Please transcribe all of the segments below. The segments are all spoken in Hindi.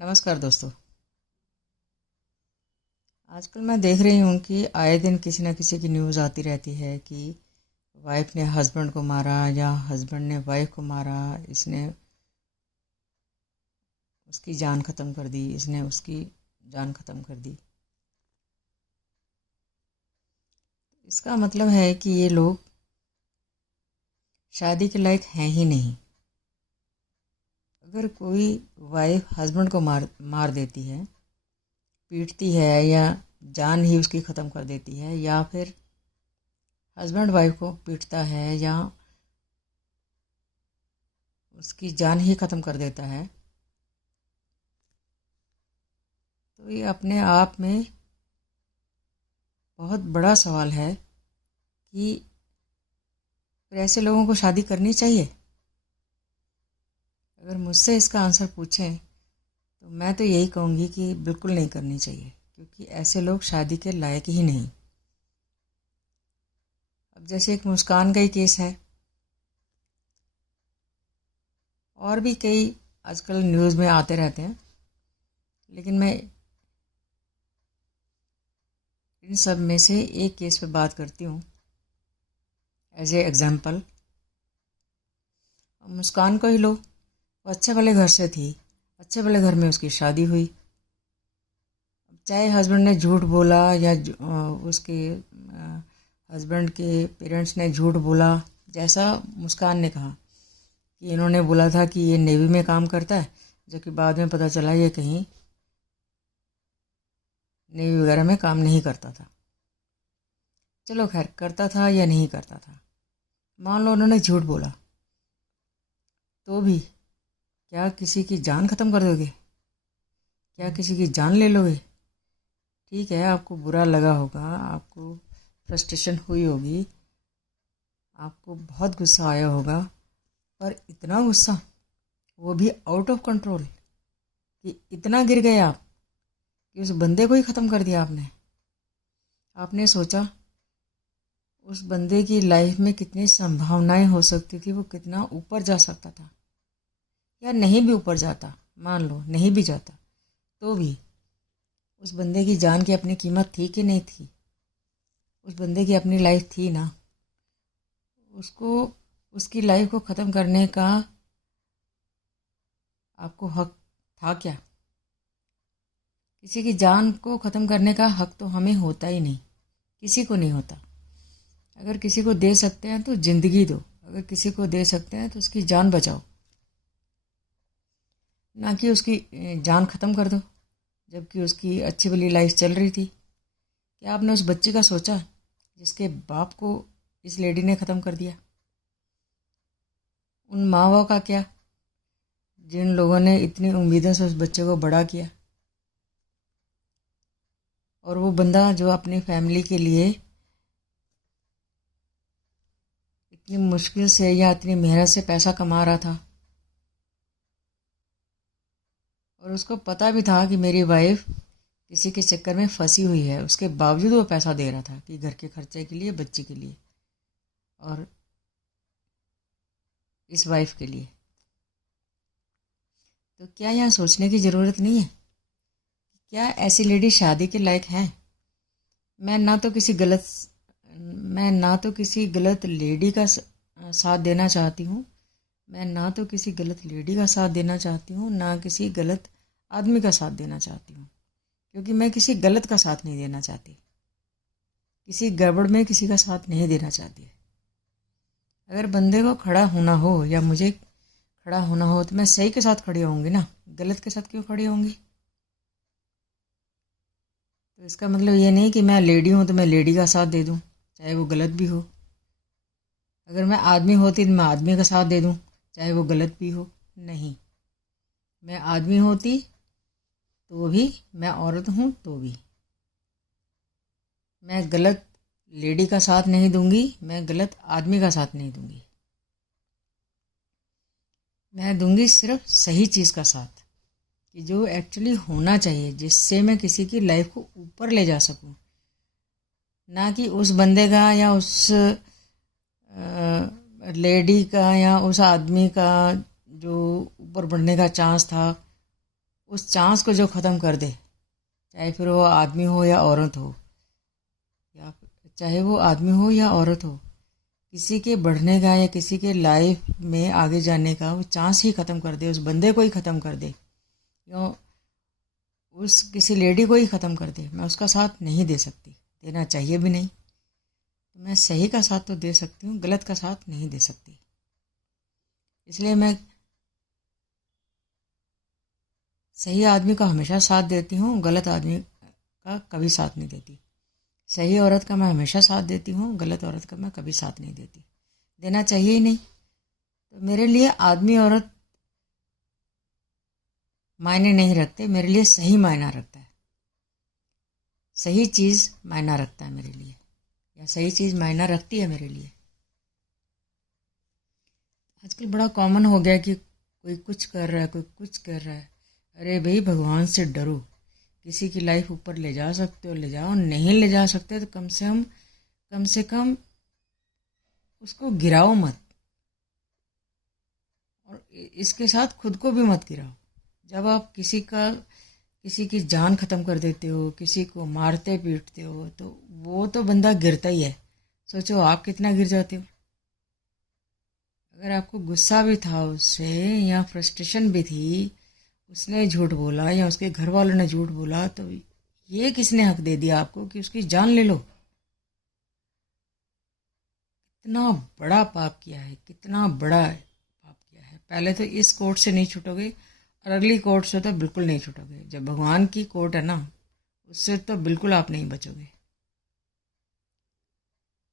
नमस्कार दोस्तों। आजकल मैं देख रही हूँ कि आए दिन किसी न किसी की न्यूज़ आती रहती है कि वाइफ ने हस्बैंड को मारा या हस्बैंड ने वाइफ को मारा, इसने उसकी जान ख़त्म कर दी, इसने उसकी जान ख़त्म कर दी। इसका मतलब है कि ये लोग शादी के लायक हैं ही नहीं। अगर कोई वाइफ हस्बैंड को मार देती है, पीटती है या जान ही उसकी ख़त्म कर देती है, या फिर हस्बैंड वाइफ को पीटता है या उसकी जान ही ख़त्म कर देता है, तो ये अपने आप में बहुत बड़ा सवाल है कि फिर ऐसे लोगों को शादी करनी चाहिए। अगर मुझसे इसका आंसर पूछें तो मैं तो यही कहूँगी कि बिल्कुल नहीं करनी चाहिए, क्योंकि ऐसे लोग शादी के लायक ही नहीं। अब जैसे एक मुस्कान का ही केस है, और भी कई आजकल न्यूज़ में आते रहते हैं, लेकिन मैं इन सब में से एक केस पे बात करती हूँ एज ए एग्जाम्पल। मुस्कान को ही लो, वो अच्छे भले घर से थी, अच्छे भले घर में उसकी शादी हुई। चाहे हस्बैंड ने झूठ बोला या उसके हस्बैंड के पेरेंट्स ने झूठ बोला, जैसा मुस्कान ने कहा कि इन्होंने बोला था कि ये नेवी में काम करता है, जबकि बाद में पता चला ये कहीं नेवी वगैरह में काम नहीं करता था। चलो खैर, करता था या नहीं करता था, मान लो उन्होंने झूठ बोला, तो भी क्या किसी की जान ख़त्म कर दोगे? क्या किसी की जान ले लोगे? ठीक है, आपको बुरा लगा होगा, आपको फ्रस्ट्रेशन हुई होगी, आपको बहुत गुस्सा आया होगा, पर इतना गुस्सा, वो भी आउट ऑफ कंट्रोल, कि इतना गिर गए आप कि उस बंदे को ही ख़त्म कर दिया आपने। आपने सोचा उस बंदे की लाइफ में कितनी संभावनाएं हो सकती थी, वो कितना ऊपर जा सकता था, या नहीं भी ऊपर जाता, मान लो नहीं भी जाता, तो भी उस बंदे की जान की अपनी कीमत थी कि नहीं थी? उस बंदे की अपनी लाइफ थी ना। उसको उसकी लाइफ को ख़त्म करने का आपको हक था क्या? किसी की जान को ख़त्म करने का हक तो हमें होता ही नहीं, किसी को नहीं होता। अगर किसी को दे सकते हैं तो ज़िंदगी दो, अगर किसी को दे सकते हैं तो उसकी जान बचाओ, ना कि उसकी जान ख़त्म कर दो जबकि उसकी अच्छी भली लाइफ चल रही थी। क्या आपने उस बच्चे का सोचा जिसके बाप को इस लेडी ने ख़त्म कर दिया? उन माँ बाप का क्या, जिन लोगों ने इतनी उम्मीदों से उस बच्चे को बड़ा किया? और वो बंदा जो अपनी फैमिली के लिए इतनी मुश्किल से या इतनी मेहनत से पैसा कमा रहा था, और उसको पता भी था कि मेरी वाइफ किसी के चक्कर में फंसी हुई है, उसके बावजूद वो पैसा दे रहा था कि घर के खर्चे के लिए, बच्चे के लिए और इस वाइफ के लिए। तो क्या यहाँ सोचने की ज़रूरत नहीं है? क्या ऐसी लेडी शादी के लायक हैं? मैं ना तो किसी गलत लेडी का साथ देना चाहती हूँ, मैं ना तो किसी गलत लेडी का साथ देना चाहती हूँ, ना किसी गलत आदमी का साथ देना चाहती हूँ, क्योंकि मैं किसी गलत का साथ नहीं देना चाहती, किसी गड़बड़ में किसी का साथ नहीं देना चाहती। अगर बंदे को खड़ा होना हो या मुझे खड़ा होना हो तो मैं सही के साथ खड़ी होंगी ना, गलत के साथ क्यों खड़ी होंगी? तो इसका मतलब ये नहीं कि मैं लेडी हूँ तो मैं लेडी का साथ दे दूँ, चाहे वो गलत भी हो। अगर मैं आदमी होती तो मैं आदमी का साथ दे दूँ, चाहे वो गलत भी हो। नहीं, मैं आदमी होती तो भी, मैं औरत हूँ तो भी, मैं गलत लेडी का साथ नहीं दूंगी, मैं गलत आदमी का साथ नहीं दूंगी। मैं दूंगी सिर्फ सही चीज़ का साथ, कि जो एक्चुअली होना चाहिए, जिससे मैं किसी की लाइफ को ऊपर ले जा सकूं, ना कि उस बंदे का या उस लेडी का या उस आदमी का जो ऊपर बढ़ने का चांस था उस चांस को जो ख़त्म कर दे, चाहे फिर वो आदमी हो या औरत हो, या चाहे वो आदमी हो या औरत हो, किसी के बढ़ने का या किसी के लाइफ में आगे जाने का वो चांस ही ख़त्म कर दे, उस बंदे को ही ख़त्म कर दे, या उस किसी लेडी को ही ख़त्म कर दे, मैं उसका साथ नहीं दे सकती, देना चाहिए भी नहीं। मैं सही का साथ तो दे सकती हूँ, गलत का साथ नहीं दे सकती। इसलिए मैं सही आदमी का हमेशा साथ देती हूँ, गलत आदमी का कभी साथ नहीं देती। सही औरत का मैं हमेशा साथ देती हूँ, गलत औरत का मैं कभी साथ नहीं देती, देना चाहिए ही नहीं। तो मेरे लिए आदमी औरत मायने नहीं रखते, मेरे लिए सही मायना रखता है, सही चीज़ मायना रखता है मेरे लिए, या सही चीज़ मायना रखती है मेरे लिए। आजकल बड़ा कॉमन हो गया कि कोई कुछ कर रहा है, कोई कुछ कर रहा है। अरे भाई, भगवान से डरो। किसी की लाइफ ऊपर ले जा सकते हो ले जाओ, नहीं ले जा सकते तो कम से कम उसको गिराओ मत, और इसके साथ खुद को भी मत गिराओ। जब आप किसी की जान ख़त्म कर देते हो, किसी को मारते पीटते हो, तो वो तो बंदा गिरता ही है। सोचो आप कितना गिर जाते हो। अगर आपको गुस्सा भी था उससे, या फ्रस्ट्रेशन भी थी, उसने झूठ बोला या उसके घर वालों ने झूठ बोला, तो ये किसने हक दे दिया आपको कि उसकी जान ले लो। कितना बड़ा पाप किया है, कितना बड़ा पाप किया है। पहले तो इस कोर्ट से नहीं छूटोगे, और अगली कोर्ट से तो बिल्कुल नहीं छूटोगे। जब भगवान की कोर्ट है ना, उससे तो बिल्कुल आप नहीं बचोगे।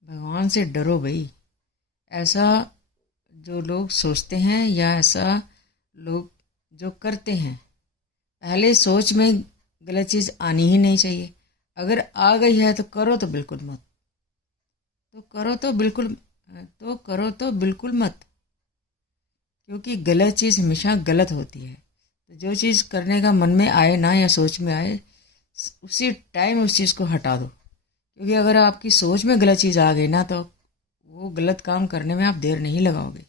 भगवान से डरो भाई। ऐसा जो लोग सोचते हैं या ऐसा लोग जो करते हैं, पहले सोच में गलत चीज़ आनी ही नहीं चाहिए। अगर आ गई है तो करो तो बिल्कुल मत, करो तो बिल्कुल मत, क्योंकि गलत चीज़ हमेशा गलत होती है। तो जो चीज़ करने का मन में आए ना, या सोच में आए, उसी टाइम उस चीज़ को हटा दो। क्योंकि अगर आपकी सोच में गलत चीज़ आ गई ना, तो वो गलत काम करने में आप देर नहीं लगाओगे।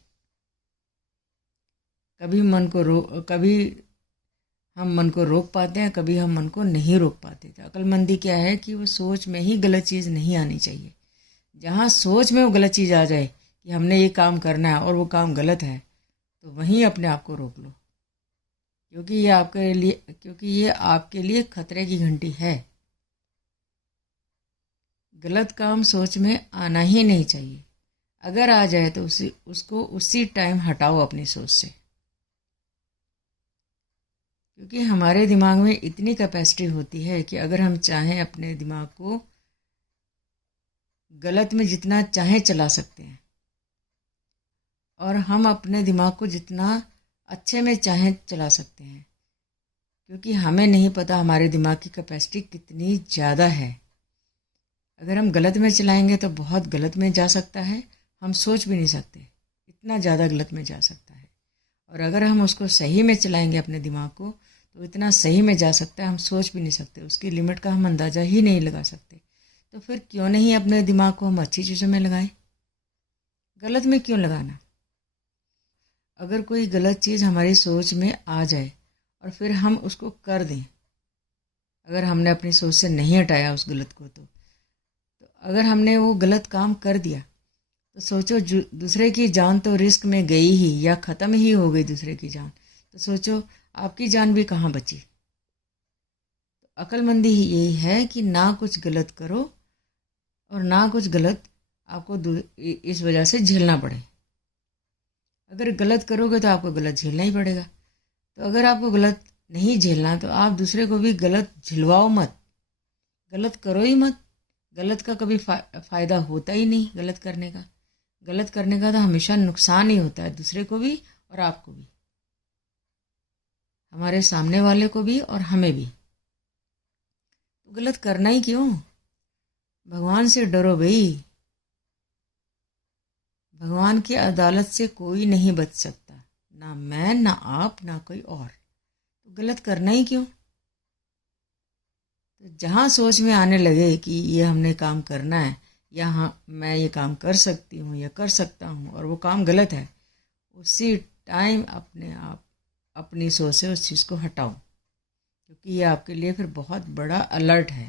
कभी हम मन को रोक पाते हैं, कभी हम मन को नहीं रोक पाते। तो अक्लमंदी क्या है कि वो सोच में ही गलत चीज़ नहीं आनी चाहिए। जहाँ सोच में वो गलत चीज़ आ जाए कि हमने ये काम करना है और वो काम गलत है, तो वहीं अपने आप को रोक लो, क्योंकि ये आपके लिए खतरे की घंटी है। गलत काम सोच में आना ही नहीं चाहिए। अगर आ जाए तो उसको उसी टाइम हटाओ अपनी सोच से। क्योंकि हमारे दिमाग में इतनी कैपेसिटी होती है कि अगर हम चाहें अपने दिमाग को गलत में जितना चाहें चला सकते हैं, और हम अपने दिमाग को जितना अच्छे में चाहें चला सकते हैं। क्योंकि हमें नहीं पता हमारे दिमाग की कैपेसिटी कितनी ज़्यादा है। अगर हम गलत में चलाएंगे तो बहुत गलत में जा सकता है, हम सोच भी नहीं सकते, इतना ज़्यादा गलत में जा सकता है। और अगर हम उसको सही में चलाएंगे अपने दिमाग को, तो इतना सही में जा सकता है, हम सोच भी नहीं सकते, उसकी लिमिट का हम अंदाज़ा ही नहीं लगा सकते। तो फिर क्यों नहीं अपने दिमाग को हम अच्छी चीज़ों में लगाएं, गलत में क्यों लगाना। अगर कोई गलत चीज़ हमारी सोच में आ जाए और फिर हम उसको कर दें, अगर हमने अपनी सोच से नहीं हटाया उस गलत को, तो अगर हमने वो गलत काम कर दिया, तो सोचो दूसरे की जान तो रिस्क में गई ही, या ख़त्म ही हो गई दूसरे की जान। तो सोचो आपकी जान भी कहाँ बची। तो अक्लमंदी ही यही है कि ना कुछ गलत करो, और ना कुछ गलत आपको इस वजह से झेलना पड़े। अगर गलत करोगे तो आपको गलत झेलना ही पड़ेगा। तो अगर आपको गलत नहीं झेलना, तो आप दूसरे को भी गलत झिलवाओ मत, गलत करो ही मत। गलत का कभी फ़ायदा होता ही नहीं। गलत करने का तो हमेशा नुकसान ही होता है, दूसरे को भी और आपको भी, हमारे सामने वाले को भी और हमें भी। तो गलत करना ही क्यों। भगवान से डरो भाई। भगवान की अदालत से कोई नहीं बच सकता, ना मैं, ना आप, ना कोई और। तो गलत करना ही क्यों। तो जहाँ सोच में आने लगे कि ये हमने काम करना है, या हाँ मैं ये काम कर सकती हूँ या कर सकता हूँ, और वो काम गलत है, उसी टाइम अपने आप अपनी सोच से उस चीज़ को हटाओ। क्योंकि ये आपके लिए फिर बहुत बड़ा अलर्ट है।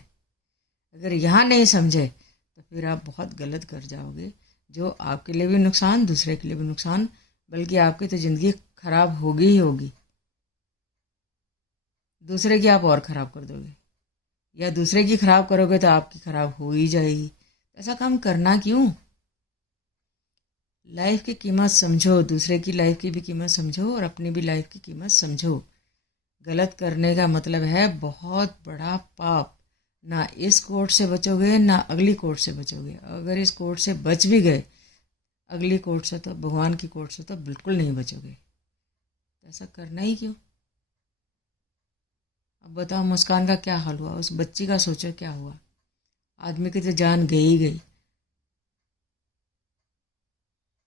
अगर यहाँ नहीं समझे तो फिर आप बहुत गलत कर जाओगे, जो आपके लिए भी नुकसान, दूसरे के लिए भी नुकसान, बल्कि आपकी तो ज़िंदगी खराब होगी ही होगी। दूसरे की आप और ख़राब कर दोगे, या दूसरे की ख़राब करोगे तो आपकी ख़राब हो ही जाएगी। ऐसा काम करना क्यों? लाइफ की कीमत समझो, दूसरे की लाइफ की भी कीमत समझो और अपनी भी लाइफ की कीमत समझो। गलत करने का मतलब है बहुत बड़ा पाप। ना इस कोर्ट से बचोगे ना अगली कोर्ट से बचोगे। अगर इस कोर्ट से बच भी गए, अगली कोर्ट से तो, भगवान की कोर्ट से तो बिल्कुल नहीं बचोगे। तो ऐसा करना ही क्यों? अब बताओ मुस्कान का क्या हाल हुआ, उस बच्ची का सोचो क्या हुआ। आदमी की तो जान गई ही गई,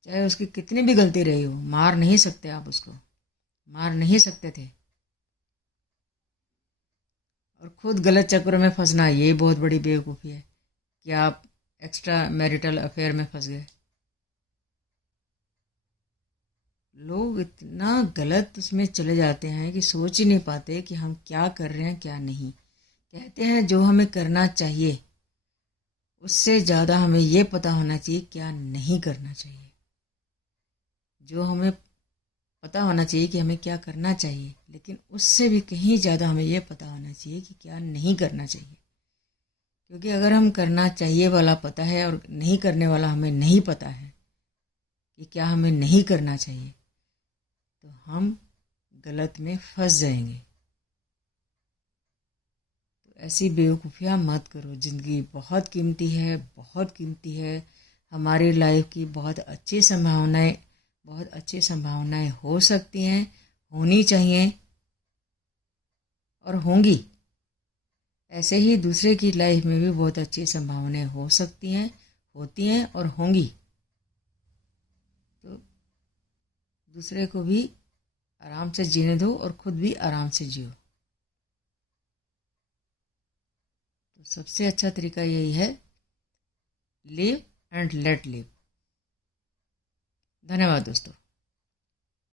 चाहे उसकी कितनी भी गलती रही हो। मार नहीं सकते आप उसको, मार नहीं सकते थे। और खुद गलत चक्करों में फंसना, ये बहुत बड़ी बेवकूफ़ी है कि आप एक्स्ट्रा मैरिटल अफेयर में फंस गए। लोग इतना गलत उसमें चले जाते हैं कि सोच ही नहीं पाते कि हम क्या कर रहे हैं क्या नहीं। कहते हैं जो हमें करना चाहिए, उससे ज़्यादा हमें ये पता होना चाहिए क्या नहीं करना चाहिए। जो हमें पता होना चाहिए कि हमें क्या करना चाहिए, लेकिन उससे भी कहीं ज़्यादा हमें यह पता होना चाहिए कि क्या नहीं करना चाहिए। क्योंकि अगर हम करना चाहिए वाला पता है और नहीं करने वाला हमें नहीं पता है कि क्या हमें नहीं करना चाहिए, तो हम गलत में फंस जाएंगे। तो ऐसी बेवकूफ़ियाँ मत करो। ज़िंदगी बहुत कीमती है, बहुत कीमती है। हमारी लाइफ की बहुत अच्छी संभावनाएं हो सकती हैं, होनी चाहिए और होंगी। ऐसे ही दूसरे की लाइफ में भी बहुत अच्छी संभावनाएं हो सकती हैं, होती हैं और होंगी। तो दूसरे को भी आराम से जीने दो और खुद भी आराम से जियो। तो सबसे अच्छा तरीका यही है, लिव एंड लेट लिव। धन्यवाद दोस्तों।